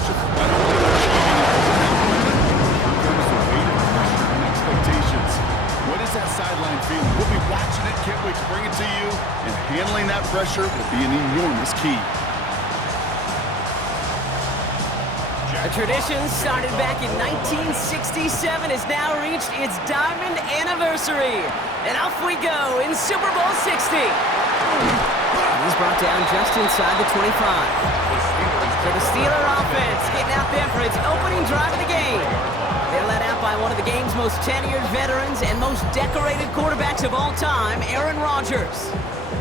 search of finally achieving it. Here comes the weight of pressure and expectations. What is that sideline feeling? We'll be watching it, can't wait to bring it to you, and handling that pressure will be an enormous key. A tradition started back in 1967 has now reached its diamond anniversary. And off we go in Super Bowl 60. He's brought down just inside the 25. So the Steeler offense getting out there for its opening drive of the game. They're led out by one of the game's most tenured veterans and most decorated quarterbacks of all time, Aaron Rodgers.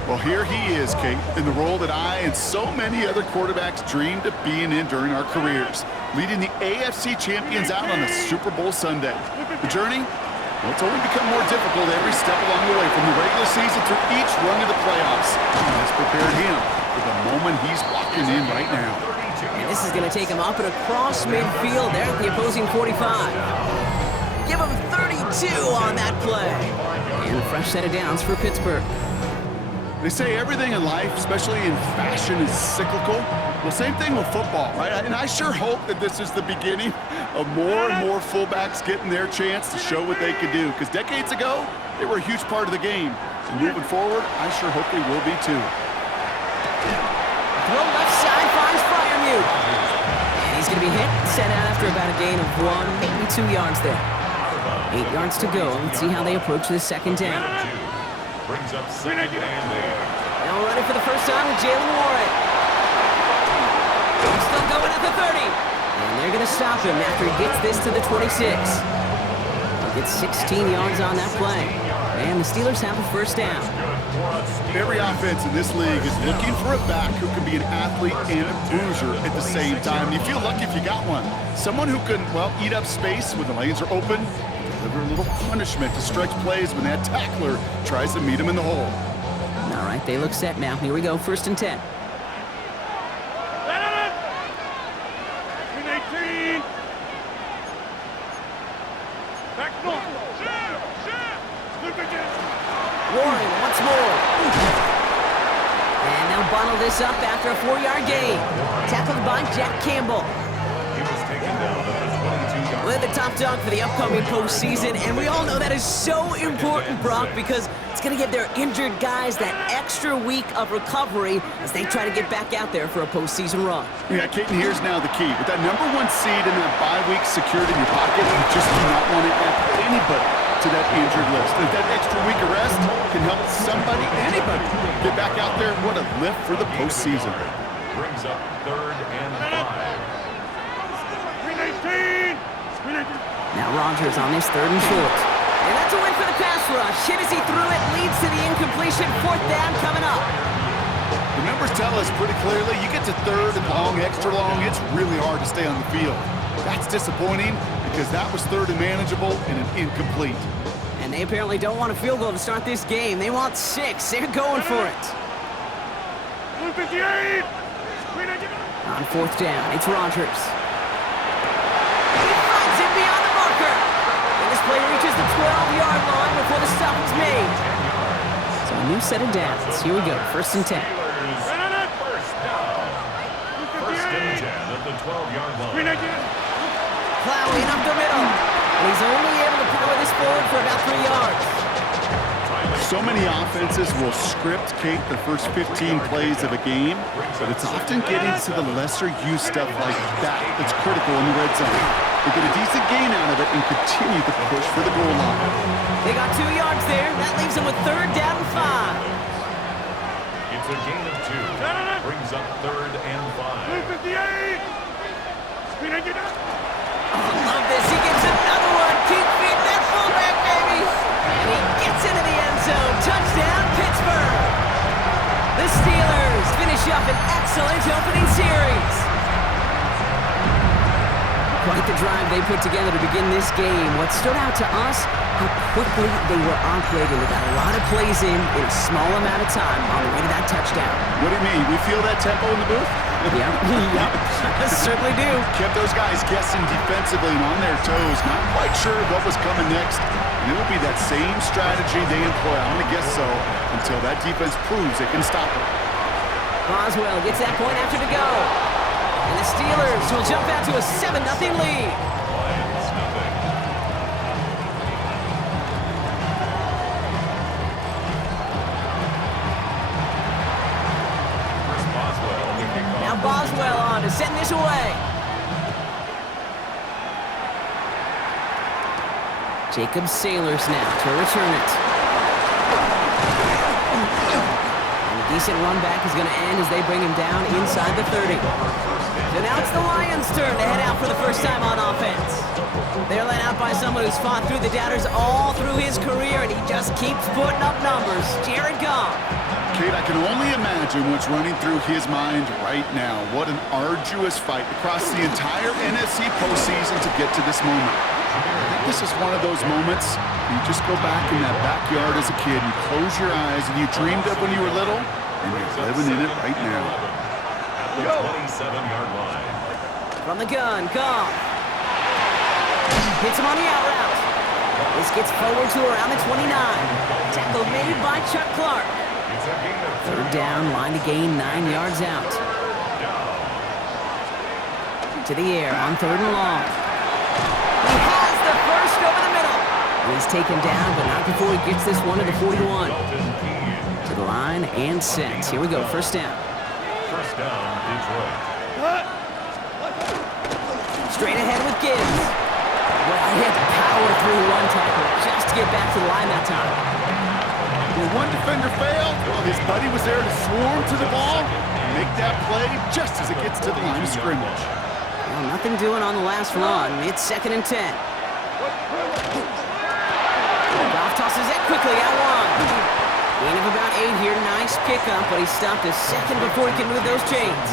Well, here he is, Kate, in the role that I and so many other quarterbacks dreamed of being in during our careers, leading the AFC champions out on a Super Bowl Sunday. The journey? Well, it's only become more difficult every step along the way, from the regular season through each run of the playoffs. And that's prepared him for the moment he's walking in right now. And this is going to take him up and across midfield there at the opposing 45. Give him 32 on that play. And a fresh set of downs for Pittsburgh. They say everything in life, especially in fashion, is cyclical. Well, same thing with football, right? And I sure hope that this is the beginning of more and more fullbacks getting their chance to show what they could do. Because decades ago, they were a huge part of the game. And moving forward, I sure hope they will be too. Throw left side finds Freiermuth. And he's going to be hit and sent out after about a gain of 1, maybe 2 yards there. 8 yards to go. Let's see how they approach this second down. Brings up second and 8. Now running for the first time with Jalen Warren. He's still going at the 30. And they're going to stop him after he gets this to the 26. He'll get 16 yards on that play. And the Steelers have a first down. Every offense in this league is looking for a back who can be an athlete and a bruiser at the same time. And you feel lucky if you got one. Someone who can, well, eat up space when the lanes are open, deliver a little punishment to stretch plays when that tackler tries to meet him in the hole. All right, they look set now. Here we go, 1st and 10. Warren once more. And they'll bundle this up after a 4-yard gain. Tackled by Jack Campbell. He was taken down at the 22-yard line. We're the top dog for the upcoming postseason, and we all know that is so important, Brock, because it's going to give their injured guys that extra week of recovery as they try to get back out there for a postseason run. Yeah, Kate, and here's now the key. With that #1 seed and that bye week secured in your pocket, you just do not want to add anybody to that injured list. If that extra week of rest can help somebody, anybody, get back out there, what a lift for the postseason. Brings up 3rd and 5. Now Rodgers on this 3rd and short. And that's a win for the pass rush. Hit as he threw it, leads to the incompletion. 4th down coming up. The numbers tell us pretty clearly, you get to 3rd and long, extra long, it's really hard to stay on the field. That's disappointing because that was 3rd and manageable and an incomplete. And they apparently don't want a field goal to start this game. They want 6. They're going for it. On 4th down, it's Rodgers. He finds it beyond the marker. And this play reaches the 12-yard line before the stop is made. So a new set of downs. Here we go, 1st and 10. First down. 1st and 10 at the 12-yard line. Plowing up the middle. And he's only able to power this forward for about 3 yards. So many offenses will script, Kate, the first 15 plays of a game, but it's often getting to the lesser-used stuff like that that's critical in the red zone. They get a decent gain out of it and continue to push for the goal line. They got 2 yards there. That leaves them with 3rd down and 5. It's a gain of 2. Brings up 3rd and 5. Oh, love this. He gets another one. Keep feeding that fullback, baby. And he gets into the end zone. Touchdown, Pittsburgh. The Steelers finish up an excellent opening series. Quite the drive they put together to begin this game. What stood out to us, how quickly they were operating. They got a lot of plays in a small amount of time on the way to that touchdown. What do you mean? We feel that tempo in the booth? Yep, certainly do. Kept those guys guessing defensively and on their toes. Not quite sure what was coming next. And it will be that same strategy they employ. I'm going to guess so until that defense proves it can stop it. Boswell gets that point after to go. And the Steelers which will jump out to a 7-0 lead. Lions nothing. Chris Boswell to kick off. Now Boswell on to send this away. Jacob Sailors now to return it. And a decent run back is going to end as they bring him down inside the 30. So now it's the Lions' turn to head out for the first time on offense. They're led out by someone who's fought through the doubters all through his career, and he just keeps putting up numbers. Jared Goff. Kate, I can only imagine what's running through his mind right now. What an arduous fight across the entire NFC postseason to get to this moment. I think this is one of those moments you just go back in that backyard as a kid, you close your eyes, and you dreamed of when you were little, and you're living in it right now. At the 27-yard line. From the gun, Goff. Hits him on the out route. This gets forward to around the 29. Tackle made by Chuck Clark. It's a gain of Third down, line to gain 9 yards out. To the air on 3rd and long. He has the first over the middle. And he's taken down, but not before he gets this one to the 41. To the line and set. Here we go, first down. First down, Detroit. Straight ahead with Gibbs. Well, he had to power through one tackle just to get back to the line that time. When one defender failed, well, his buddy was there to swarm to the ball and make that play just as it gets to the line of scrimmage. Well, nothing doing on the last run. It's 2nd and 10. Goff tosses it quickly out one. Gain of about 8 here. Nice pickup, but he stopped a second before he can move those chains.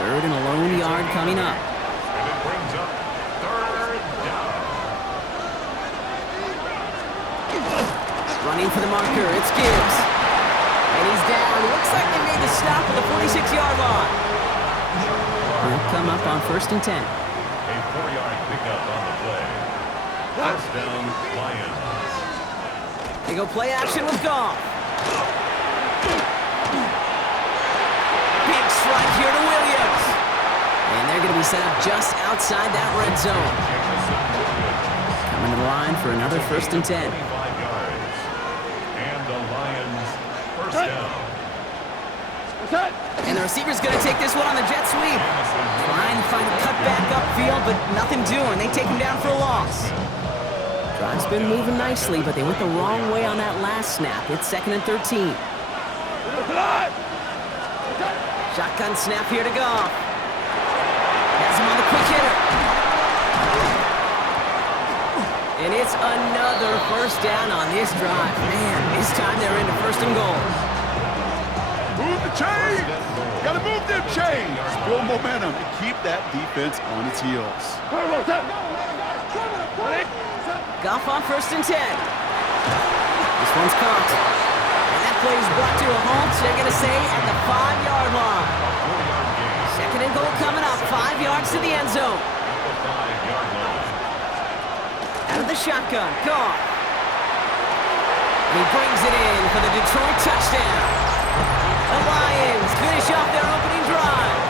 3rd and a lone yard coming up. And it brings up 3rd down. Running for the marker, it's Gibbs. And he's down. Looks like they made the stop at the 46-yard line. He'll come up on 1st and 10. A 4-yard pickup on the play. First down, Lions. They go play action with Goff. Big strike here to Williams. And they're going to be set up just outside that red zone. Coming to the line for another 1st and 10. 25 yards. And the Lions first down. And the receiver's going to take this one on the jet sweep. Trying to find a cutback upfield, but nothing doing. They take him down for a loss. Drive's been moving nicely, but they went the wrong way on that last snap. It's 2nd and 13. Shotgun snap here to Goff. Has him on the quick hitter. And it's another first down on this drive. Man, this time they're into 1st and goal. Move the chains! Gotta move them chains! Build momentum and keep that defense on its heels. Goff on 1st and 10. This one's caught. And that play is brought to a halt, they're going to say, at the 5-yard line. 2nd and goal coming up, 5 yards to the end zone. Out of the shotgun, Goff. And he brings it in for the Detroit touchdown. The Lions finish off their opening drive.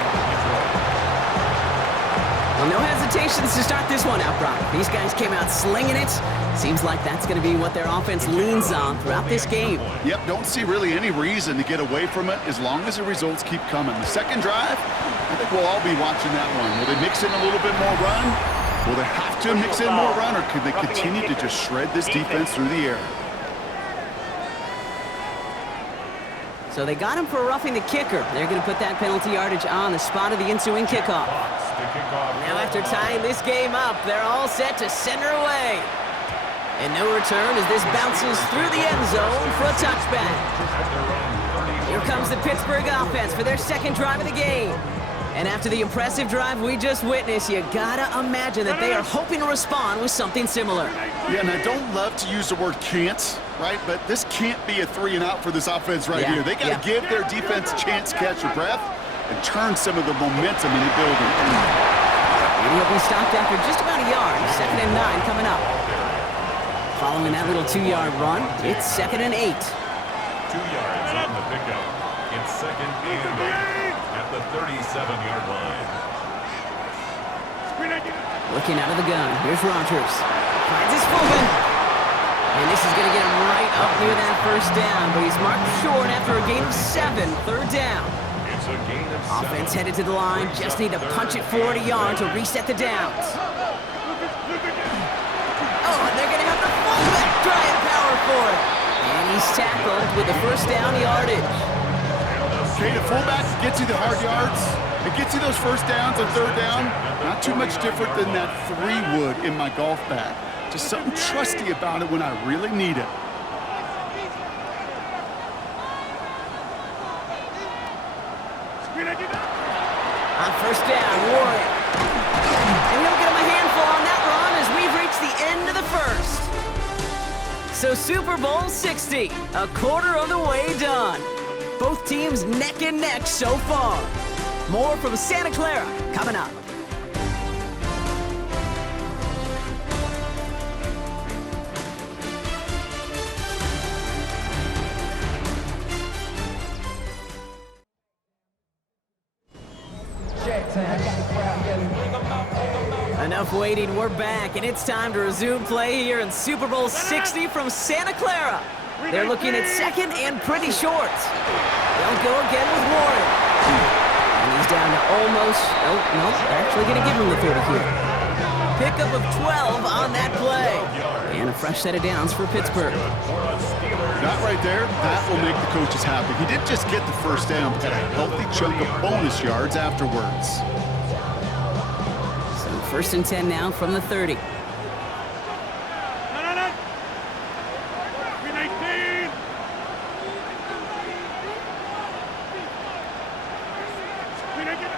Well, no hesitations to start this one out, Brock. These guys came out slinging it. Seems like that's going to be what their offense leans on throughout this game. Yep, don't see really any reason to get away from it as long as the results keep coming. The second drive, I think we'll all be watching that one. Will they mix in a little bit more run? Will they have to mix in more run, or can they continue to just shred this defense through the air? So they got him for roughing the kicker. They're going to put that penalty yardage on the spot of the ensuing kickoff. Now after tying this game up, they're all set to send her away. And no return as this bounces through the end zone for a touchback. Here comes the Pittsburgh offense for their second drive of the game. And after the impressive drive we just witnessed, you gotta imagine that they are hoping to respond with something similar. Yeah, and I don't love to use the word can't, right? But this can't be a 3-and-out for this offense right here. They got to give their defense a chance to catch their breath and turn some of the momentum in the building. And he'll be stopped after just about a yard. 2nd and 9 coming up. Following that little 2-yard run, it's 2nd and 8. 2 yards on the pickup. It's 2nd and 8 at the 37-yard line. Looking out of the gun. Here's Rodgers. Finds his fullman. And this is going to get him right up near that first down, but he's marked short after a gain of 7, third down. It's a gain of 7. Offense headed to the line, just need to punch it 40 yards to reset the downs. Oh, and they're going to have the fullback try and power for it. And he's tackled with the first down yardage. Okay, the fullback gets you the hard yards. It gets you those first downs on third down. Not too much different than that 3 would in my golf bag. Just something trusty about it when I really need it. On first down, Warren. And he'll get him a handful on that run as we've reached the end of the first. So Super Bowl 60, a quarter of the way done. Both teams neck and neck so far. More from Santa Clara coming up. Enough waiting, we're back, and it's time to resume play here in Super Bowl 60 from Santa Clara. They're looking at second and pretty short. They'll go again with Warren. And he's down to almost, oh, no, they're actually going to give him the 30 here. Pickup of 12 on that play. And a fresh set of downs for Pittsburgh. That right there, that will make the coaches happy. He didn't just get the first down, but got a healthy chunk of bonus yards afterwards. So first and 10 now from the 30.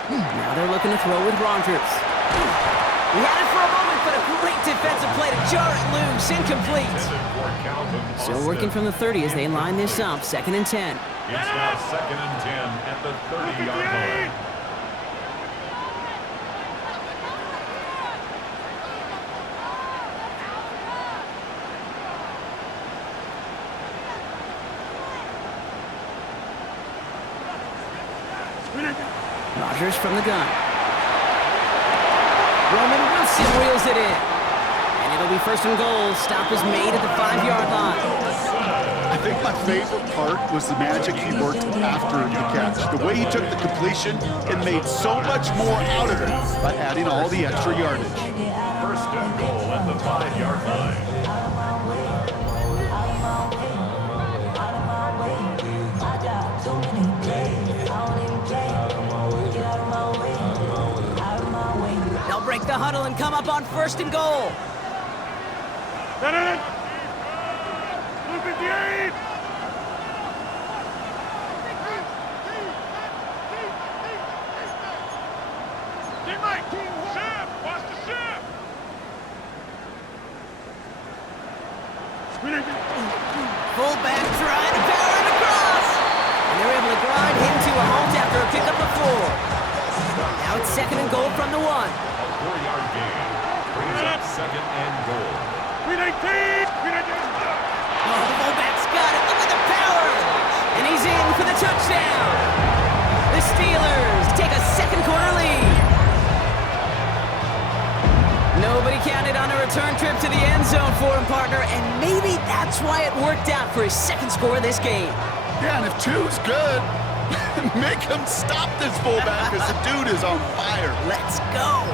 Now they're looking to throw with Rodgers. He had it for a moment, but a great defensive play to jar it loose, incomplete. Still working from the 30 as they line this up, second and 10. It's now second and 10 at the 30-yard line. Rodgers from the gun. Roman Wilson wheels it in. And it'll be first and goal. Stop is made at the 5-yard line. I think my favorite part was the magic he worked after the catch. The way he took the completion and made so much more out of it by adding all the extra yardage. First and goal at the 5-yard line. They'll break the huddle and come up on first and goal. 158! Team Mike, Shep, watch the Shep! Fullback trying to power it across. And they're able to grind him to a halt after a pickup of 4. Now it's second and goal from the 1. A 4-yard gain brings up second and goal. 319! Oh, the fullback's got it. Look at the power. And he's in for the touchdown. The Steelers take a second-quarter lead. Nobody counted on a return trip to the end zone for him, partner, and maybe that's why it worked out for his second score of this game. Yeah, and if 2's good, make him stop this fullback because the dude is on fire. Let's go.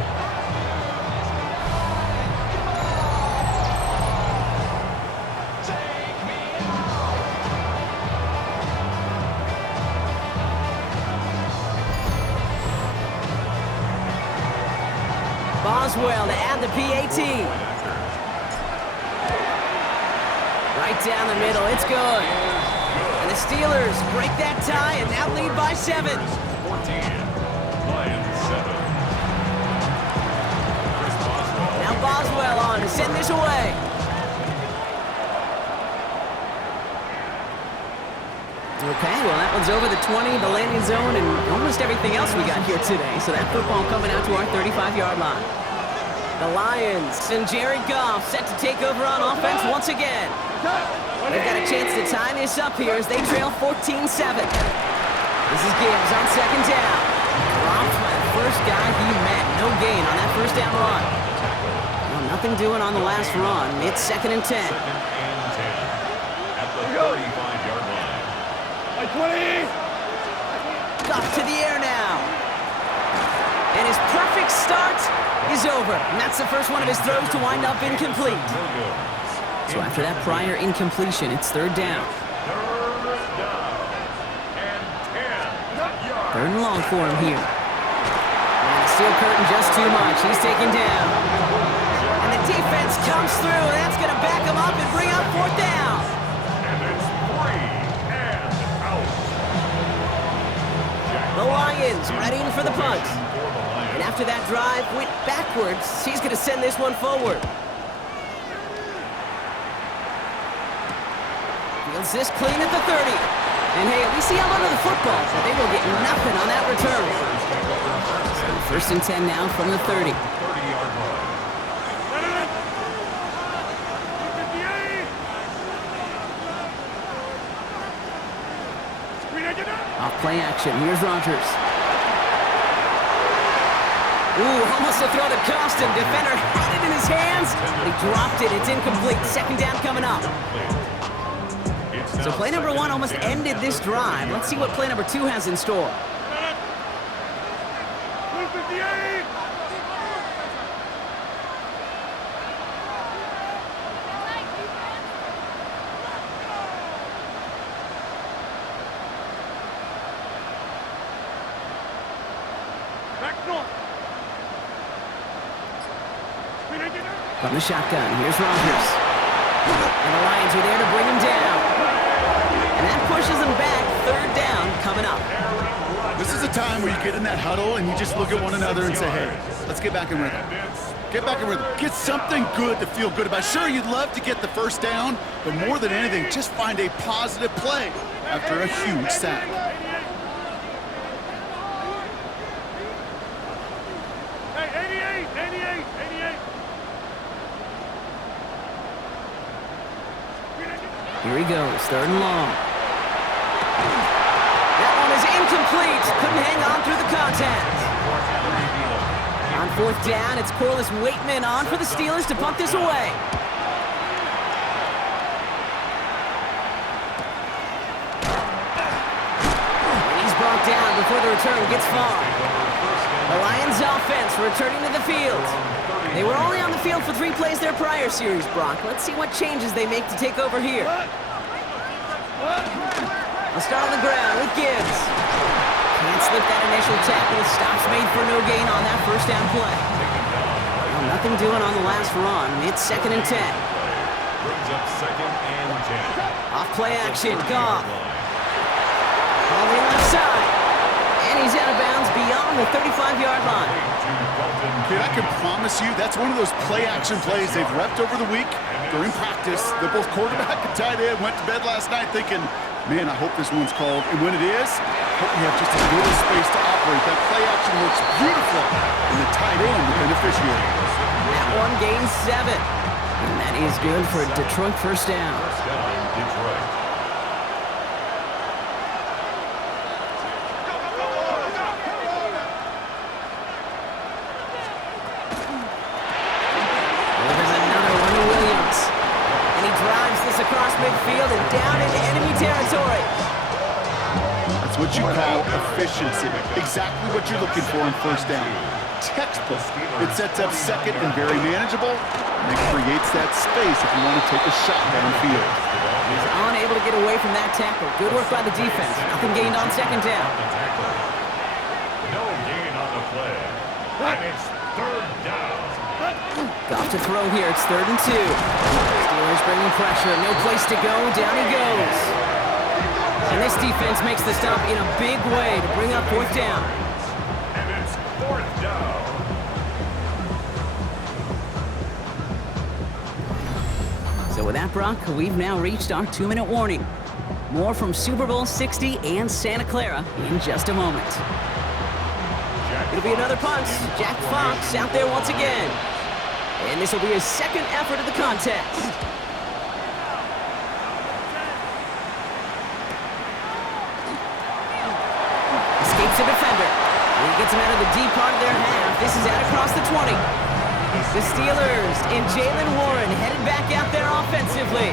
Boswell to add the PAT. Right down the middle, it's good. And the Steelers break that tie and now lead by 7. 14, Lions 7. Chris Boswell. Now Boswell on to send this away. Okay, well that one's over the 20, the landing zone, and almost everything else we got here today. So that football coming out to our 35-yard line. The Lions and Jared Goff set to take over on offense once again. They've got a chance to tie this up here as they trail 14-7. This is Gibbs on second down. Dropped by the first guy he met. No no gain on that first down run. Well, nothing doing on the last run. It's 2nd and 10. Second and 10 at the 35-yard line. Like 20. Off to the air now. And his perfect start is over. And that's the first one of his throws to wind up incomplete. So after that prior incompletion, it's 3rd down. Third down and 10 yards. 3rd and long for him here. And the steel curtain just too much. He's taken down. And the defense comes through. That's going to back him up and bring up 4th down. And it's 3 and out. The Lions readying for the punt. And after that drive went backwards, he's going to send this one forward. Feels this clean at the 30. And hey, at least he held onto the football, so they will get nothing on that return. So 1st and 10 now from the 30. 30-yard line. Off play action, here's Rodgers. Ooh, almost a throw that cost him. Defender had it in his hands, but he dropped it. It's incomplete. 2nd down coming up. So play number 1 almost ended this drive. Let's see what play number 2 has in store. From the shotgun, here's Rodgers. And the Lions are there to bring him down. And that pushes them back. 3rd down coming up. This is a time where you get in that huddle and you just look at one another and say, hey, let's get back in rhythm. Get back in rhythm. Get something good to feel good about. Sure, you'd love to get the 1st down, but more than anything, just find a positive play after a huge sack. Hey, 88. Here he goes, 3rd and long. That one is incomplete. Couldn't hang on through the contact. On 4th down, it's Corliss Waitman on for the Steelers to punt this away. And he's brought down before the return gets far. The Lions offense returning to the field. They were only on the field for 3 plays their prior series, Brock. Let's see what changes they make to take over here. I'll start on the ground with Gibbs. Can't slip that initial tackle. Stops made for no gain on that 1st down play. Well, nothing doing on the last run. It's 2nd and 10. Brings up 2nd and 10. Off play action, Goff. On the left side. And he's out of bounds beyond the 35-yard line. Kid, I can promise you that's one of those play-action plays they've repped over the week during practice. They're both quarterback and tight end went to bed last night thinking, man, I hope this one's called. And when it is, hope we have just a little space to operate. That play-action works beautiful, and the tight end the beneficiary. That one gains 7. And that is good for a Detroit 1st down. First down, Detroit. Across midfield and down into enemy territory. That's what you call efficiency. Exactly what you're looking for in 1st down. Textbook. It sets up 2nd and very manageable, and it creates that space if you want to take a shot downfield. He's unable to get away from that tackle. Good work by the defense. Nothing gained on 2nd down. No gain on the play. And it's 3rd down. Got to throw here. It's 3rd and 2. Steelers bringing pressure. No place to go. Down he goes. And this defense makes the stop in a big way to bring up 4th down. And it's 4th down. So with that, Brock, we've now reached our 2-minute warning. More from Super Bowl 60 and Santa Clara in just a moment. It'll be another punt. Jack Fox out there once again. And this will be his 2nd effort of the contest. Escapes a defender. And he gets him out of the deep part of their half. This is out across the 20. The Steelers and Jalen Warren headed back out there offensively.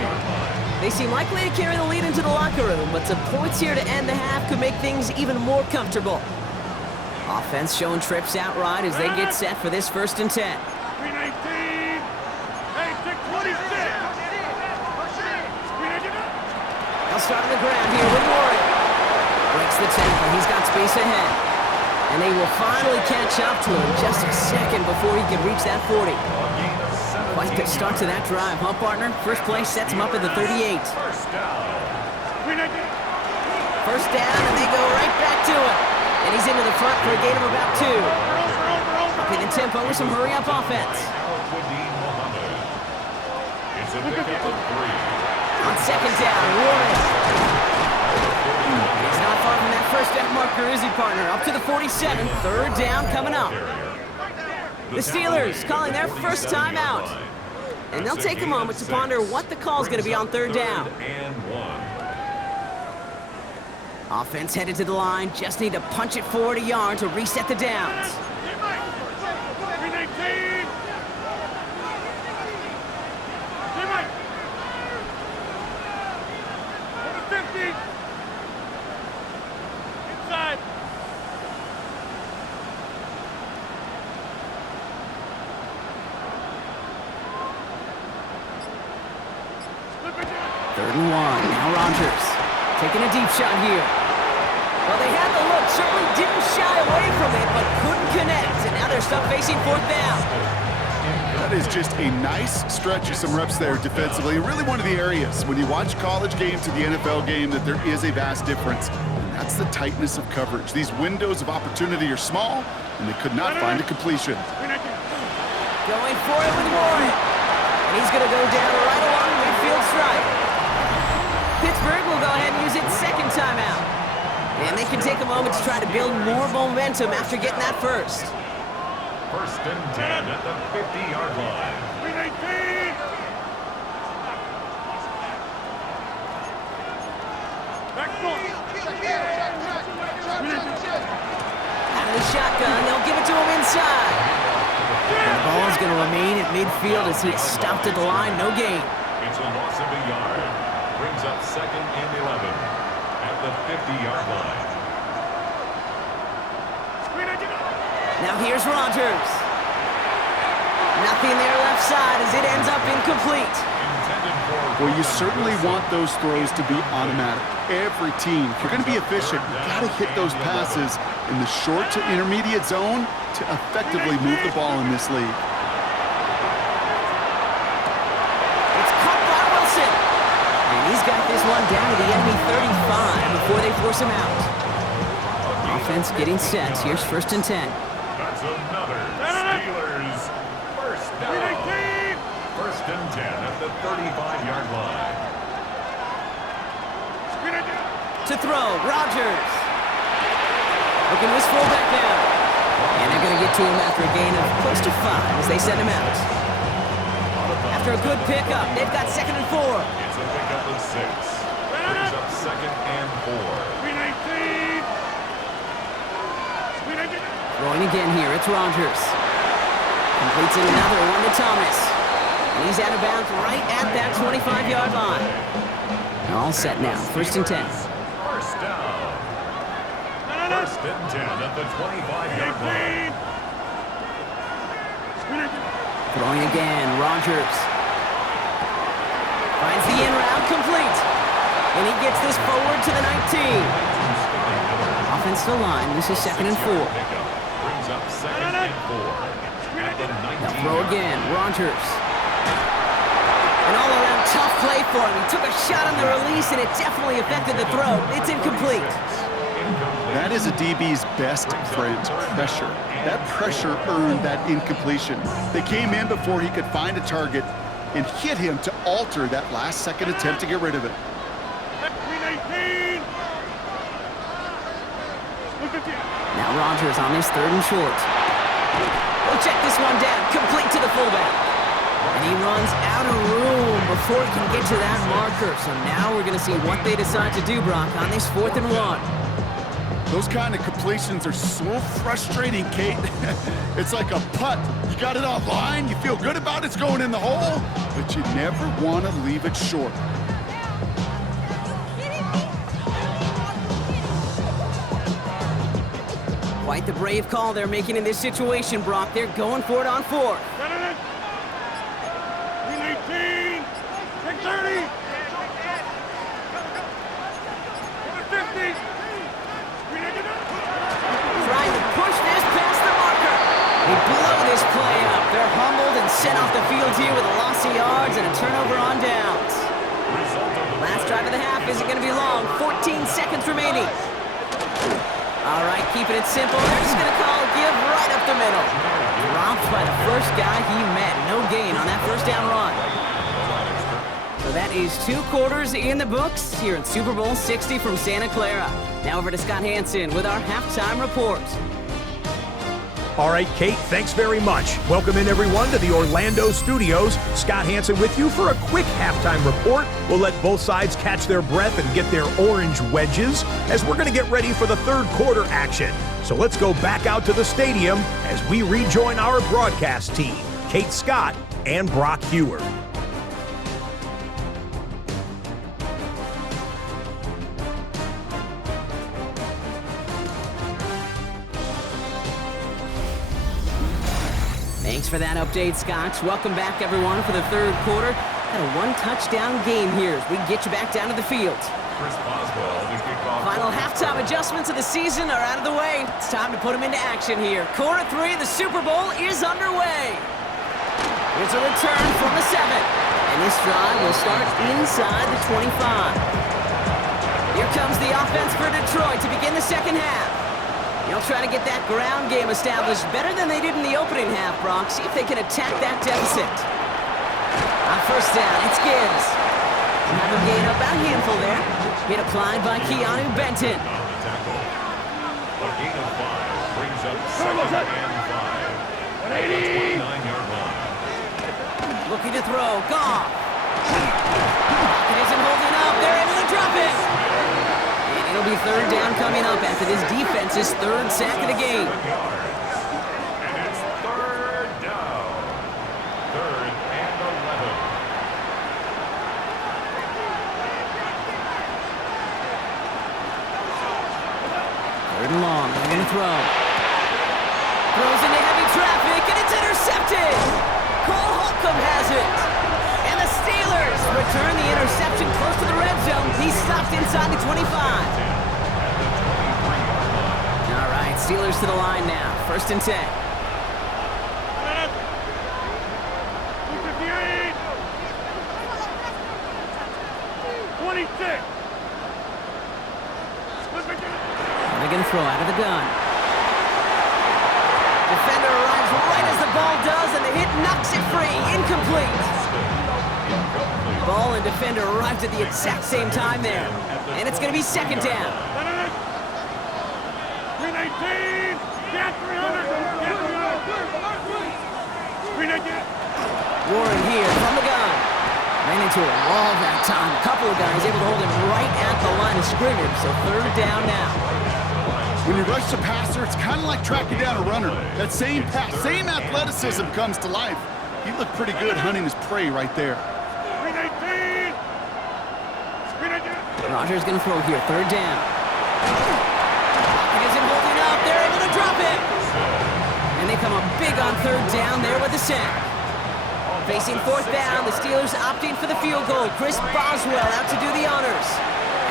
They seem likely to carry the lead into the locker room, but some points here to end the half could make things even more comfortable. Offense showing trips out right as they get set for this 1st and 10. 319. Hey, 626. They'll start on the ground here with Warren. Breaks the tackle. He's got space ahead. And they will finally catch up to him just a second before he can reach that 40. Quite good start to that drive, huh, partner? First play sets him up at the 38. First down. First down, and they go right back to it. And he's into the front for a gain of about 2. Upping the tempo with some hurry-up offense. It's a pickup of 3. On 2nd down, Warren. He's not far from that first down marker, is he, partner? Up to the 47. 3rd down coming up. The Steelers calling their first time out. And they'll take a moment to ponder what the call is going to be on 3rd down. Offense headed to the line. Just need to punch it forward a yard to reset the downs. 319. Over 50. Inside. Third and 1. Now Rodgers taking a deep shot here. Well, they had the look, certainly didn't shy away from it, but couldn't connect. And now they're stuck facing 4th down. That is just a nice stretch of some reps there defensively. Really one of the areas when you watch college game to the NFL game that there is a vast difference. And that's the tightness of coverage. These windows of opportunity are small, and they could not find a completion. Going for it with Warren. And he's going to go down right along the midfield stripe. Pittsburgh will go ahead and use its 2nd timeout. And they can take a moment to try to build more momentum after getting that first. 1st and 10 at the 50-yard line. 319. Back foot. Out of the shotgun, they'll give it to him inside. And the ball is going to remain at midfield as he is stopped at the line, no gain. It's a loss of a yard. Brings up 2nd and 11 at the 50-yard line. Now here's Rodgers. Nothing there left side as it ends up incomplete. Well, you certainly want those throws to be automatic. Every team, if you're going to be efficient, you've got to hit those passes in the short to intermediate zone to effectively move the ball in this league. It's caught by Wilson. And he's got this one down to the enemy 35 before they force him out. Offense getting set. Here's 1st and 10. That's another Steelers first down. 1st and 10 at the 35-yard line. To throw, Rodgers. Looking to his fullback now. And they're going to get to him after a gain of close to 5 as they send him out. After a good pickup, they've got 2nd and 4. It's a pickup of 6. Brings up 2nd and 4. 319. Throwing again here, it's Rodgers. Completes it another one to Thomas. And he's out of bounds right at that 25-yard line. All set now, 1st and 10. First down. 1st and 10 at the 25-yard line. Throwing again, Rodgers. Finds the in route complete. And he gets this forward to the 19. Offensive line, this is 2nd and 4. Brings up 2nd and 4. At the 19. Now throw again, Rodgers. An all-around tough play for him. He took a shot on the release, and it definitely affected the throw. It's incomplete. That is a DB's best friend, pressure. That pressure earned that incompletion. They came in before he could find a target and hit him to alter that last-second attempt to get rid of it. 319. Now Rodgers on his 3rd and short. We'll check this one down, complete to the fullback. And he runs out of room before he can get to that marker. So now we're going to see what they decide to do, Brock, on this 4th and 1. Those kind of completions are so frustrating, Kate. It's like a putt. You got it on line, you feel good about it's going in the hole, but you never want to leave it short. Quite the brave call they're making in this situation, Brock. They're going for it on fourth. 18, 30, 50. Trying to push this past the marker. They blow this play up. They're humbled and sent off the field here with a loss of yards and a turnover on downs. Last drive of the half isn't going to be long. 14 seconds remaining. All right, keeping it simple. They're just going to call give right up the middle. Dropped by the first guy he met. No gain on that first down run. So that is 2 quarters in the books here in Super Bowl 60 from Santa Clara. Now over to Scott Hansen with our halftime report. All right, Kate, thanks very much. Welcome in, everyone, to the Orlando studios. Scott Hansen with you for a quick halftime report. We'll let both sides catch their breath and get their orange wedges as we're going to get ready for the third quarter action. So let's go back out to the stadium as we rejoin our broadcast team, Kate Scott and Brock Heward. Thanks for that update, Scotch. Welcome back, everyone, for the third quarter. Got a 1-touchdown game here as we get you back down to the field. Final halftime adjustments of the season are out of the way. It's time to put them into action here. Quarter 3, the Super Bowl is underway. Here's a return from the 7. And this drive will start inside the 25. Here comes the offense for Detroit to begin the second half. They'll try to get that ground game established better than they did in the opening half, Brock. See if they can attack that deficit. On first down, it's Gibbs. Have him gain up about a handful there. Hit applied by Keanu Benton. A gain of 5 brings up 2nd and 5. At the 29-yard line. Looking to throw. Goff. It isn't holding up. They're able to drop it. And it'll be third down coming up after this defense's third sack of the game. And it's third down. 3rd and 11. Third and long. They're going to throw. Throws into heavy traffic, and it's intercepted. Cole Holcomb has it. And the Steelers return the interception close to the red zone. He's stopped inside the 25. All right, Steelers to the line now. 1st and 10. 26. They're going to throw out of the gun. Defender arrives right as the ball does, and the hit knocks it free. Incomplete. Ball and defender arrived at the exact same time there. And it's going to be 2nd down. 319. Get 300. Get 300. 319. Warren here from the gun. Ran into a wall that time. A couple of guys able to hold him right at the line of scrimmage. So 3rd down now. When you rush the passer, it's kind of like tracking down a runner. That same pass, same athleticism comes to life. He looked pretty good hunting his prey right there. 319. 319. Rodgers going to throw here. 3rd down. It isn't holding up. They're able to drop it. And they come up big on 3rd down there with the sack. Facing 4th down, the Steelers opting for the field goal. Chris Boswell out to do the honors.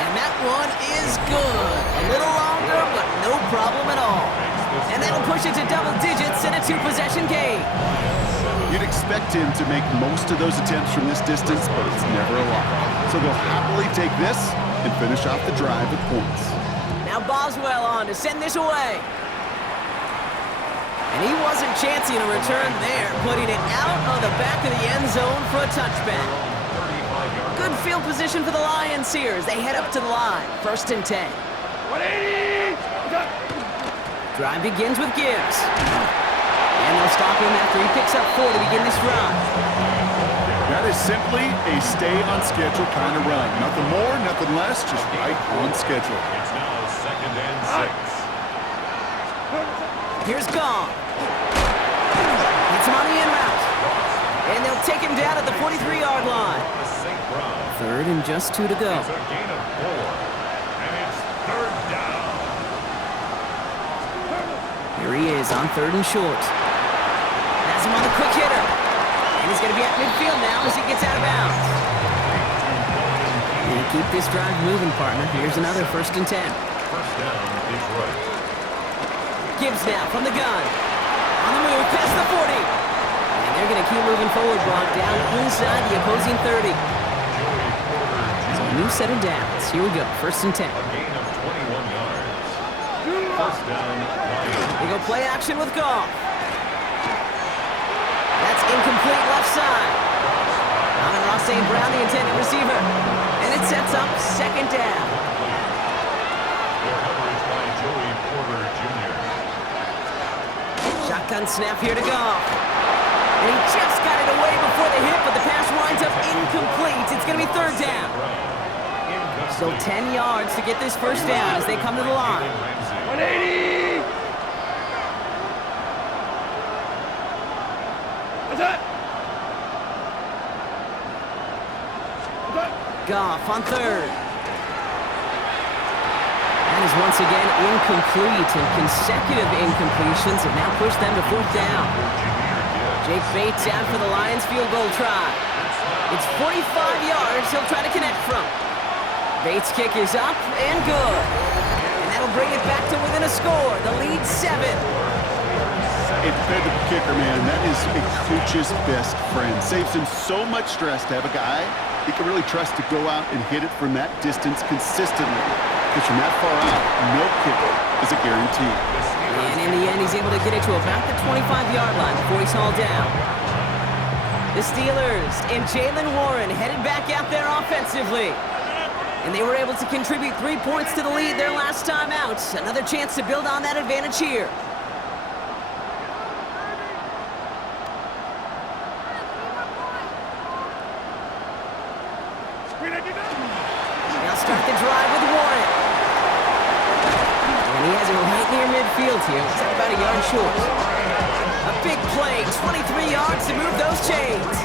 And that one is good. A little longer, but no problem at all. And that'll push it to double digits in a 2-possession game. You'd expect him to make most of those attempts from this distance, but it's never a lot. So they'll happily take this and finish off the drive with points. Now Boswell on to send this away. And he wasn't chancing a return there, putting it out of the back of the end zone for a touchback. Good field position for the Lions here as they head up to the line. 1st and 10. 180. Drive begins with Gibbs. And they'll stop him after he picks up 4 to begin this drive. That is simply a stay-on-schedule kind of run. Nothing more, nothing less, just right on schedule. It's now 2nd and 6. Here's Goff. Hits him on the in route. And they'll take him down at the 43-yard line. Third and just 2 to go. It's a gain of 4. And it's third down. Here he is on 3rd and short. Has him on the quick hitter. And he's going to be at midfield now as he gets out of bounds. And keep this drive moving, partner. Here's another 1st and 10. First down is right. Gibbs now from the gun. On the move, past the 40. And they're going to keep moving forward, Brock, down inside the opposing 30. So a new set of downs. Here we go, 1st and 10. A gain of 21 yards. First down, Lions. They go play action with Goff. That's incomplete left side. Amon-Ra St. Brown, the intended receiver. And it sets up 2nd down. Their coverage by Joey Porter Jr. Shotgun snap here to Goff. And he just got it away before the hit, but the pass winds up incomplete. It's going to be 3rd down. Still 10 yards to get this 1st down as they come to the line. 180! What's that? Goff on 3rd. That is once again incomplete, and consecutive incompletions have now pushed them to 4th down. Jake Bates out for the Lions field goal try. It's 45 yards he'll try to connect from. Bates' kick is up and good. And that'll bring it back to within a score. The lead 7. It fed the kicker, man. That is a coach's best friend. Saves him so much stress to have a guy he can really trust to go out and hit it from that distance consistently. Because from that far out, no kicker is a guarantee. And in the end, he's able to get it to about the 25-yard line before he's hauled down. The Steelers and Jaylen Warren headed back out there offensively. And they were able to contribute 3 points to the lead their last time out. Another chance to build on that advantage here. Now start the drive with Warren. And he has it right near midfield here. It's about a yard short. A big play, 23 yards to move those chains.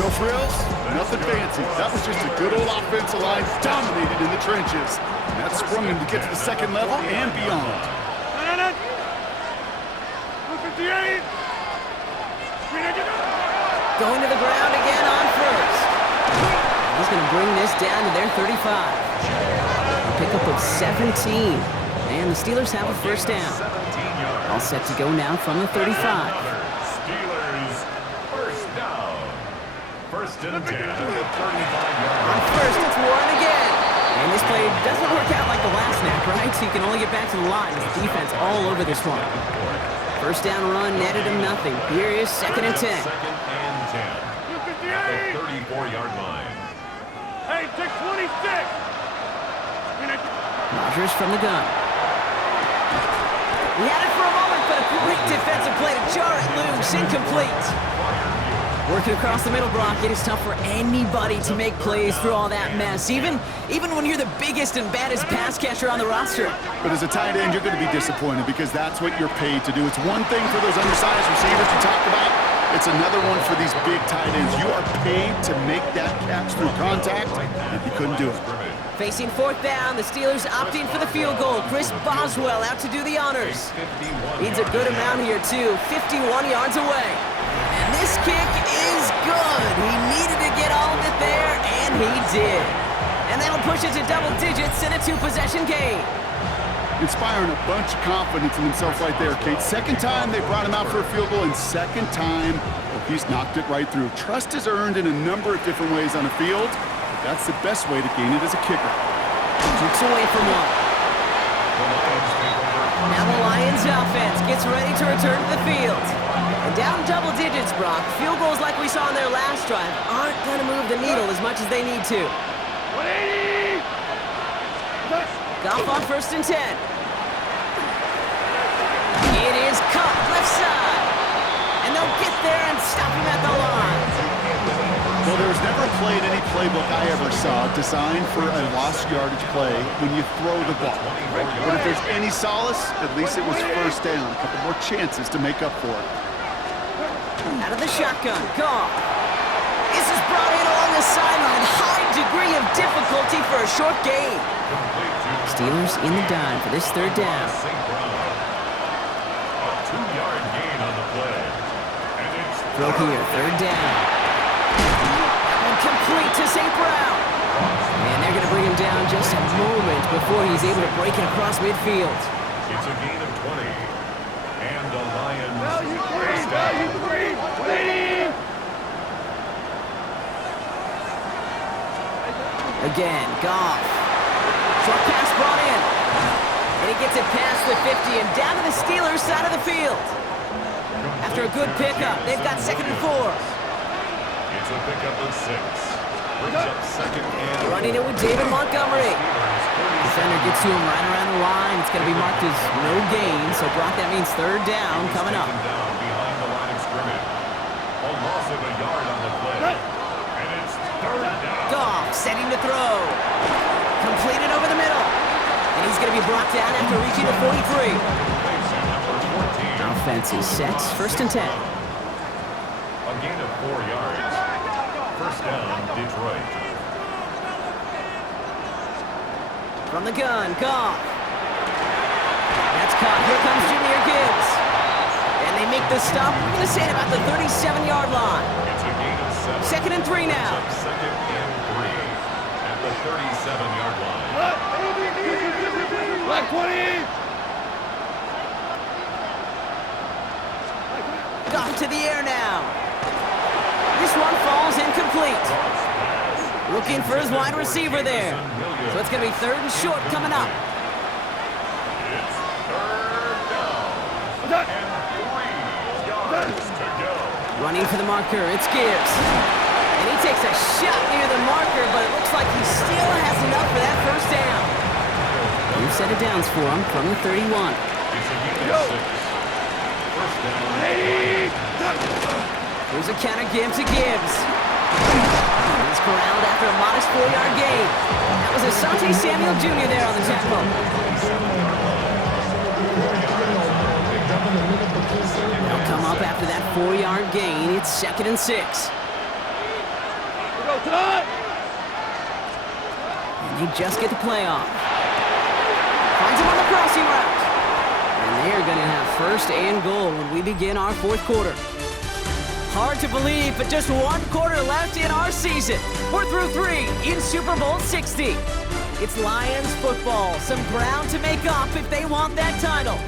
No frills, nothing fancy. That was just a good old offensive line dominated in the trenches. And that sprung him to get to the 2nd level and beyond. 258! Going to the ground again on 1st. He's going to bring this down to their 35. A pickup of 17. And the Steelers have a 1st down. All set to go now from the 35. Steelers, 1st down. 1st and 10 at the 35-yard On 1st, it's Warren again. And this play doesn't work out like the last snap, right? So you can only get back to the line with the defense all over this one. 1st down run netted him nothing. Here is 2nd and 10. 2nd and 10 at the 34-yard line. Hey, take 26! Rodgers from the gun. He had it for a moment, but a great defensive play to jar it loose. Incomplete. Working across the middle, Brock, it is tough for anybody to make plays through all that mess, even when you're the biggest and baddest pass catcher on the roster. But as a tight end, you're going to be disappointed because that's what you're paid to do. It's one thing for those undersized receivers you talked about. It's another one for these big tight ends. You are paid to make that catch through contact, and you couldn't do it. Facing 4th down, the Steelers opting for the field goal. Chris Boswell out to do the honors. Needs a good amount here, too. 51 yards away. And this kick is good. He needed to get all of it there, and he did. And that'll push it to double digits in a 2-possession game. Inspiring a bunch of confidence in himself right there, Kate. 2nd time they brought him out for a field goal, and 2nd time he's knocked it right through. Trust is earned in a number of different ways on the field, but that's the best way to gain it as a kicker. Jukes away from one. Now the Lions offense gets ready to return to the field. And down double digits, Brock. Field goals like we saw on their last drive aren't going to move the needle as much as they need to. 180! Goff on 1st and 10. It is caught left side. And they'll get there and stop him at the line. Well, there was never a play in any playbook I ever saw designed for a lost yardage play when you throw the ball. But if there's any solace, at least it was first down. A couple more chances to make up for it. Out of the shotgun, Goff. This is brought in along the sideline. High degree of difficulty for a short gain. Steelers in the dime for this third down. A 2-yard gain on the play. And it's Throw here, third down. And complete to St. Brown. And they're going to bring him down just a moment before he's able to break it across midfield. It's a gain of 20. And the Lions first down. Again, Goff. Short pass brought in. And he gets it past the 50 and down to the Steelers' side of the field. After a good pickup, they've got 2nd and 4. It's a pickup of 6. Brings up 2nd and 4. Running it with David Montgomery. Defender gets to him right around the line. It's going to be marked as no gain. So, Brock, that means third down coming up. Down behind the line of scrimmage. A loss of a yard on the play. And it's third down. Goff setting to throw. Completed over the middle. And he's going to be brought down after reaching the 43. Offense is set. 1st and 10. A gain of 4 yards. First down, Detroit. From the gun, Goff. That's caught. Here comes Jahmyr Gibbs. And they make the stop. We're going to say at about the 37-yard line. It's a gain of 7. 2nd and 3 now. It's up 2nd and 3 at the 37-yard line. Black 20! Goff to the air now. This one falls incomplete. Looking for his wide receiver there. So it's going to be 3rd and short coming up. It's third down. And 3 yards to go. Running for the marker, it's Gibbs. And he takes a shot near the marker, but it looks like he still has enough for that first down. New set of downs for him from the 31. It's a gain of 6. First down. Here's a counter give to Gibbs. He's corralled after a modest 4-yard gain. That was Asante Samuel Jr. there on the tackle. They'll come up after that 4-yard gain. It's 2nd and 6. And they just get the play off. Finds him on the crossing route. And they're going to have 1st and goal when we begin our 4th quarter. Hard to believe, but just 1 quarter left in our season. We're through 3 in Super Bowl 60. It's Lions football, some ground to make up if they want that title.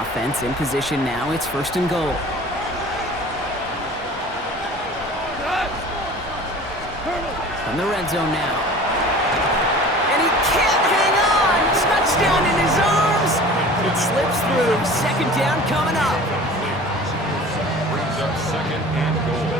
Offense in position now. It's 1st and goal. From the red zone now. And he can't hang on. Touchdown in his arms. It slips through. 2nd down coming up. Brings up 2nd and goal.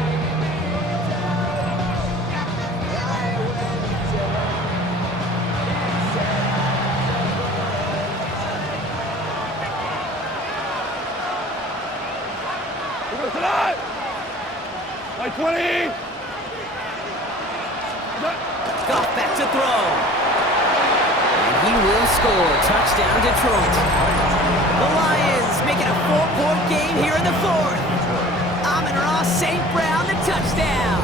Like 20! Goff back to throw. And he will score. Touchdown, Detroit. The Lions making a 4-point game here in the 4th. Amon-Ra St. Brown, the touchdown.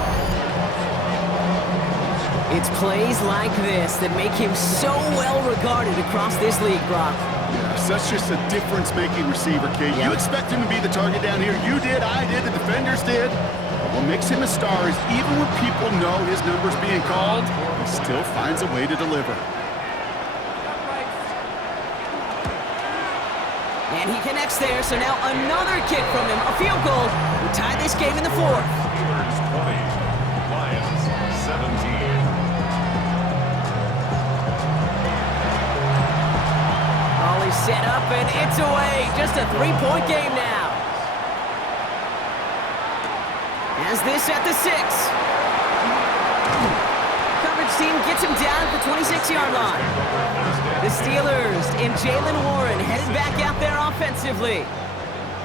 It's plays like this that make him so well regarded across this league, Brock. Yeah, such just a difference-making receiver, Kate. You expect him to be the target down here. You did, I did, the defenders did. What makes him a star is even when people know his number's being called, he still finds a way to deliver. And he connects there, so now another kick from him. A field goal will tie this game in the 4th. Steelers 20, Lions 17. Ollie set up, and it's away. Just a 3-point game now. Has this at the 6. Coverage team gets him down at the 26-yard line. The Steelers and Jalen Warren headed back out there offensively.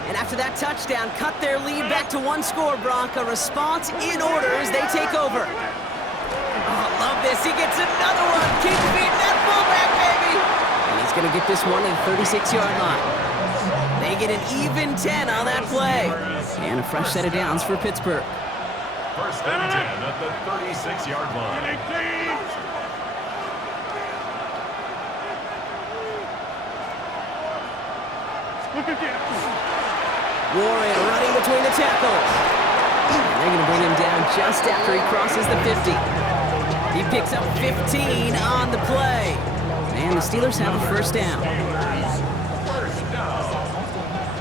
And after that touchdown, cut their lead back to 1 score, Brock. A response in order as they take over. Oh, love this. He gets another one. Keep feeding that fullback, baby. And he's going to get this one to the 36-yard line. They get an even 10 on that play. And a fresh set of downs for Pittsburgh. First and 10 at the 36-yard line. Warren running between the tackles. And they're going to bring him down just after he crosses the 50. He picks up 15 on the play. And the Steelers have a first down. First down.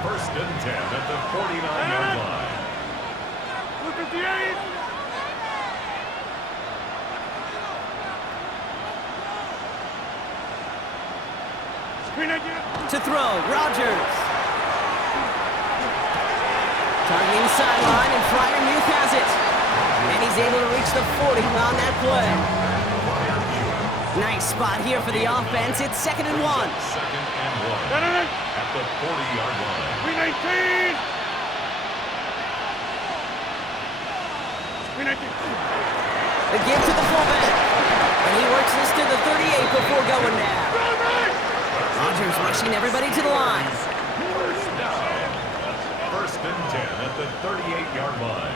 First and 10 at the 49-yard line. Look at the 8. To throw, Rodgers. Targeting the sideline, and Freiermuth has it. And he's able to reach the 40 on that play. Nice spot here for the offense. It's 2nd and 1. Second and 1 at the 40-yard line. 19. The give to the fullback. And he works this to the 38 before going down. Rodgers rushing everybody to the line. First down. First and 10 at the 38-yard line.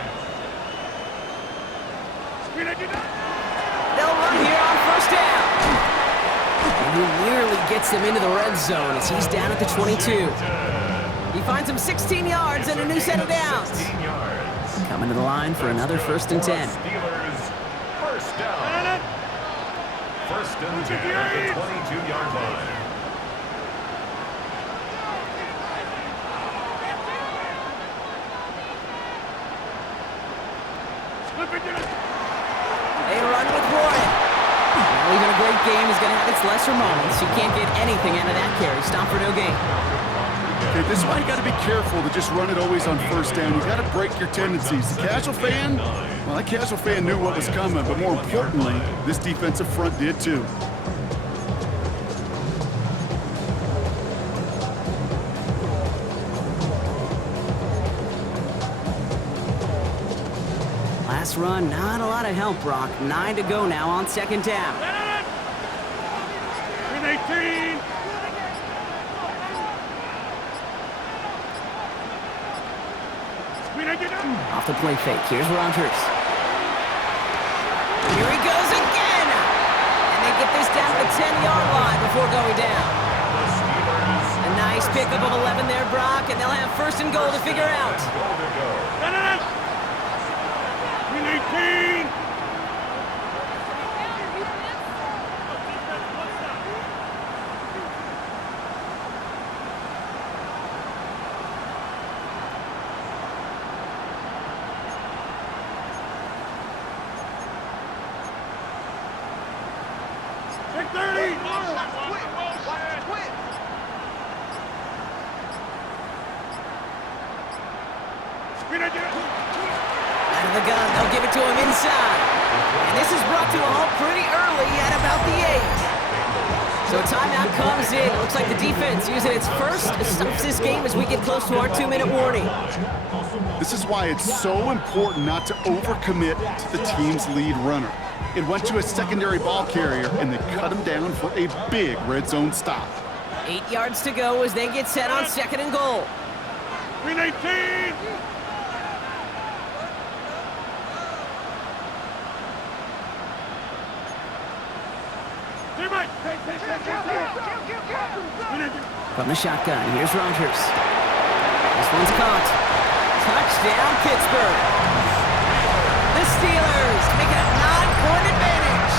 They'll run here on first down. And he nearly gets them into the red zone as he's down at the 22. He finds him 16 yards and a new set of downs. 16 yards. Coming to the line for another first and 10. Steelers, first down. First and 10 at the 22-yard line. They run with Warren. Well, even a great game is going to have its lesser moments. You can't get anything out of that carry. Stop for no gain. Okay, this is why you got to be careful to just run it always on first down. You got to break your tendencies. The casual fan, well, that casual fan knew what was coming, but more importantly, this defensive front did too. Last run, not a lot of help, Brock. 9 to go now on second down. 18. Off the play fake. Here's Rodgers. Here he goes again. And they get this down to the 10-yard line before going down. A nice pickup of 11 there, Brock, and they'll have first and goal to figure out. 18. Take 30. Out of the gun, they'll give it to him inside. And this is brought to a halt pretty early at about the 8. So a timeout comes in. Looks like the defense using its first stops this game as we get close to our 2-minute warning. This is why it's so important not to overcommit to the team's lead runner. It went to a secondary ball carrier, and they cut him down for a big red zone stop. 8 yards to go as they get set on second and goal. 18. From the shotgun, here's Rodgers. This one's caught. Touchdown, Pittsburgh. The Steelers make it a 9-point advantage.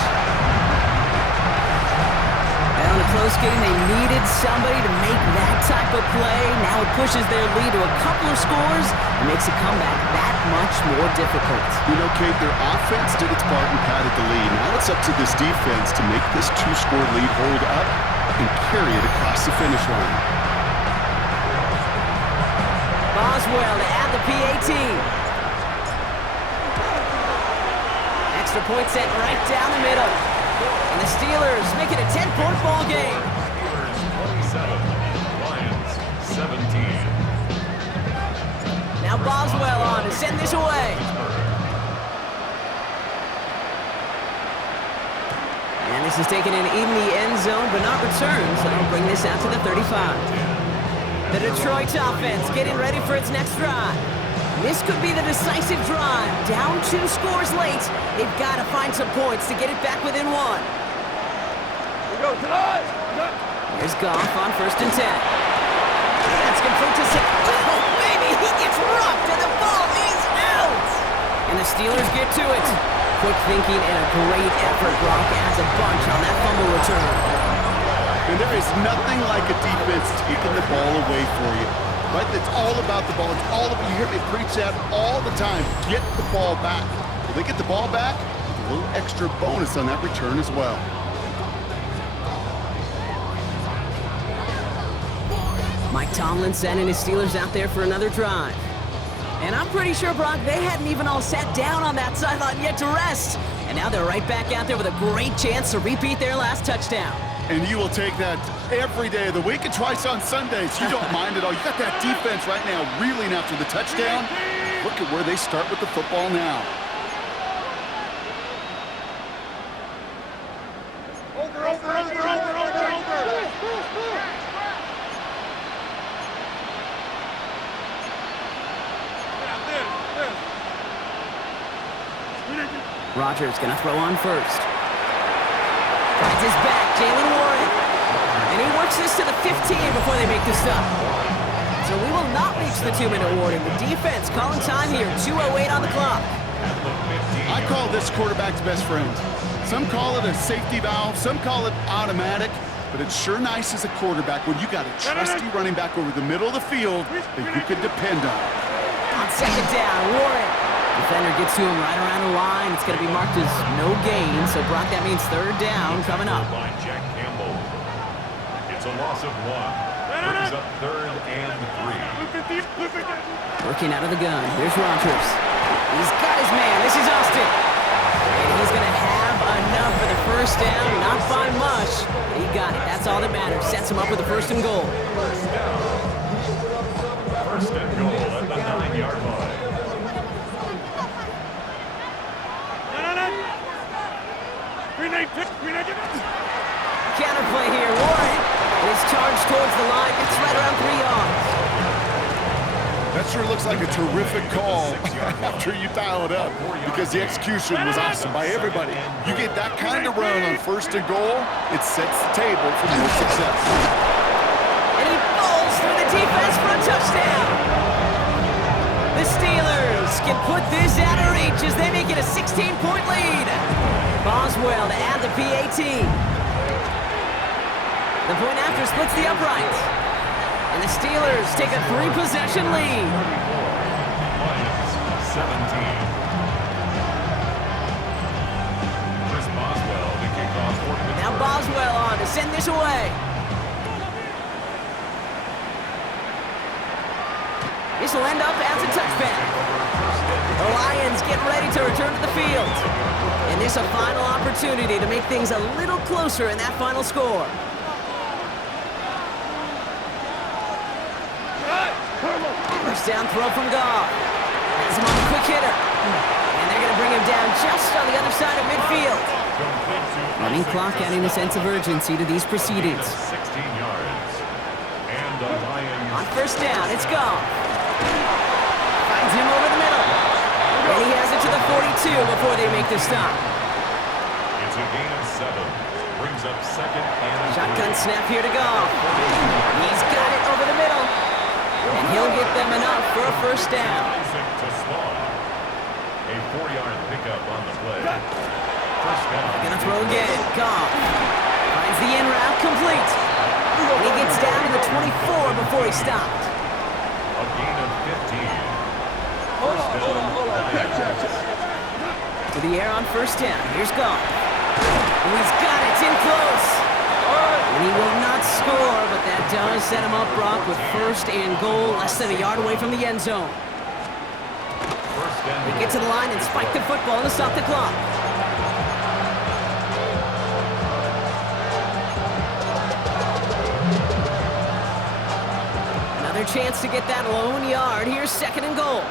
Well, in a close game, they needed somebody to make that type of play. Now it pushes their lead to a couple of scores and makes a comeback that much more difficult. You know, Kate, their offense did its part and padded the lead. Now it's up to this defense to make this 2-score lead hold up and carry it across the finish line. Boswell to add the PAT. extra point sent right down the middle. And the Steelers make it a 10-point ball game. Steelers 27, Lions 17. Now Boswell on to send this away. And this is taken in the end zone, but not returned, so it'll bring this out to the 35. The Detroit offense getting ready for its next drive. This could be the decisive drive. Down 2 scores late. They've got to find some points to get it back within 1. Here's Goff on 1st and 10. That's complete to six. Oh, baby, he gets rocked, and the ball is out. And the Steelers get to it. Quick thinking and a great effort. Brock adds a bunch on that fumble return. And there is nothing like a defense taking the ball away for you. Right? It's all about the ball. It's all about, you hear me preach that all the time. Get the ball back. If they get the ball back, a little extra bonus on that return as well. Mike Tomlin sending his Steelers out there for another drive. And I'm pretty sure, Brock, they hadn't even all sat down on that sideline yet to rest. And now they're right back out there with a great chance to repeat their last touchdown. And you will take that every day of the week and twice on Sundays. You don't mind at all. You got that defense right now reeling after the touchdown. Look at where they start with the football now. Rodgers gonna throw on first. Finds his back, Jalen Warren. And he works this to the 15 before they make the stop. So we will not reach the 2-minute warning. The defense calling time here, 2:08 on the clock. I call this quarterback's best friend. Some call it a safety valve, some call it automatic, but it's sure nice as a quarterback when you got a trusty running back over the middle of the field that you could depend on. On 2nd down, Warren. Defender gets to him right around the line. It's going to be marked as no gain. So, Brock, that means 3rd down coming up. Jack Campbell. It's a loss of 1. Brings up 3rd and 3. Working out of the gun. Here's Rodgers. He's got his man. This is Austin. And he's going to have enough for the 1st down. Not by much. He got it. That's all that matters. Sets him up with a 1st and goal. 1st and goal at the 9-yard line. Counterplay here. Warren is charged towards the line. It's right around 3 yards. That sure looks like a terrific call after you dial it up because the execution was awesome by everybody. You get that kind of run on 1st and goal, it sets the table for more success. And he falls through the defense for a touchdown. The Steelers can put this out of reach as they make it a 16-point lead. Boswell to add the PAT. The point after splits the uprights. And the Steelers take a 3-possession lead. Lions 17. Chris Boswell to kick off. Now Boswell on to send this away. This will end up as a touchback. The Lions get ready to return to the field. And this a final opportunity to make things a little closer in that final score. First down throw from Goff. Has him on the quick hitter. And they're going to bring him down just on the other side of midfield. Running clock adding a sense of urgency to these proceedings. 16 yards. And the Lions. On 1st down, it's Goff. Finds him over the middle. And he has it to the 42 before they make the stop. It's a gain of 7. Brings up 2nd and Shotgun snap here to Goff. He's got it over the middle. And he'll get them enough for a 1st down. Isaac to Slaw. A 4-yard pickup on the play. 1st down. Gonna throw again. Goff finds the in route complete. And he gets down to the 24 before he stopped. A gain of 15. First down. To the air on 1st down. Here's Goff. And he's got it. It's in close. And he will not score, but that does set him up, Brock, with 1st and goal, less than a yard away from the end zone. First down. They get to the line and spike the football to stop the clock. chance to get that lone yard. Here's 2nd and goal.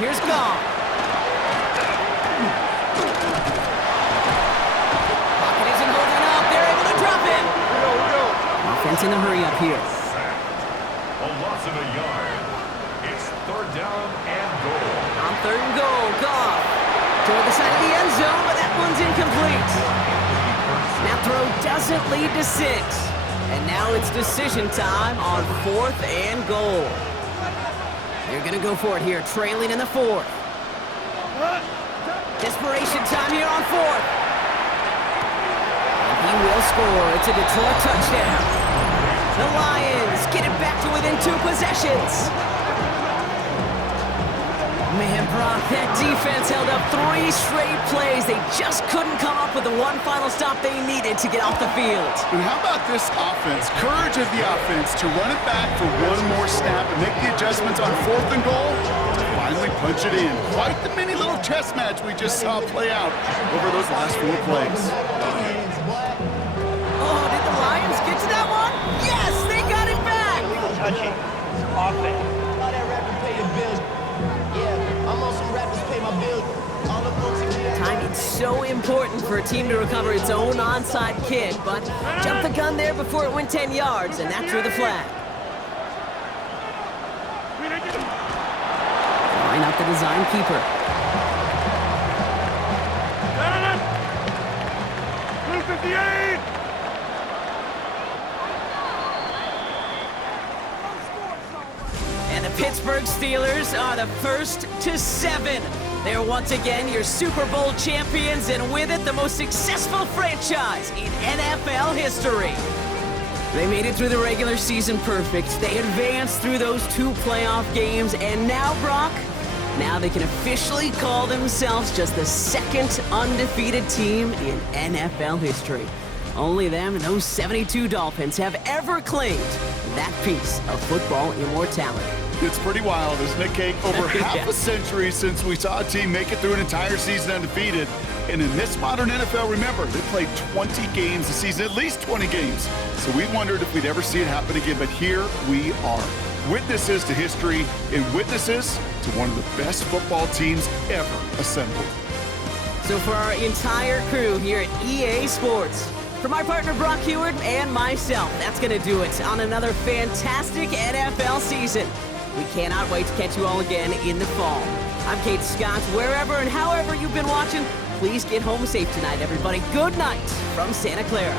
Here's Goff. Pocket isn't holding up. They're able to drop him. Offense in a hurry up here. A loss of a yard. It's 3rd down and goal. On 3rd and goal, Goff toward the side of the end zone, but that one's incomplete. That throw doesn't lead to 6. And now it's decision time on 4th and goal. They're going to go for it here, trailing in the 4th. Desperation time here on 4th. And he will score. It's a Detroit touchdown. The Lions get it back to within 2 possessions. Man, Brock, that defense held up 3 straight plays. They just couldn't come up with the one final stop they needed to get off the field. And how about this offense? Courage of the offense to run it back for one more snap and make the adjustments on 4th and goal to finally punch it in. Quite the mini little chess match we just saw play out over those last 4 plays. Oh, did the Lions get to that one? Yes, they got it back. Touching offense. All that rapping pay your bills. Yeah, I'm on some rappers pay my bills. All the books and Timing's so important for a team to recover its own onside kick, but jumped the gun there before it went 10 yards, and that drew the flag. Line out the design keeper. Blue 58! And the Pittsburgh Steelers are the first to 7. They're once again your Super Bowl champions, and with it, the most successful franchise in NFL history. They made it through the regular season perfect. They advanced through those 2 playoff games, and now, Brock, now they can officially call themselves just the 2nd undefeated team in NFL history. Only them and those 72 Dolphins have ever claimed that piece of football immortality. It's pretty wild, isn't it, Kate? Over half Yeah. a century since we saw a team make it through an entire season undefeated. And in this modern NFL, remember, they played 20 games a season, at least 20 games. So we wondered if we'd ever see it happen again, but here we are. Witnesses to history and witnesses to one of the best football teams ever assembled. So for our entire crew here at EA Sports, for my partner Brock Heward and myself, that's going to do it on another fantastic NFL season. We cannot wait to catch you all again in the fall. I'm Kate Scott. Wherever and however you've been watching, please get home safe tonight, everybody. Good night from Santa Clara.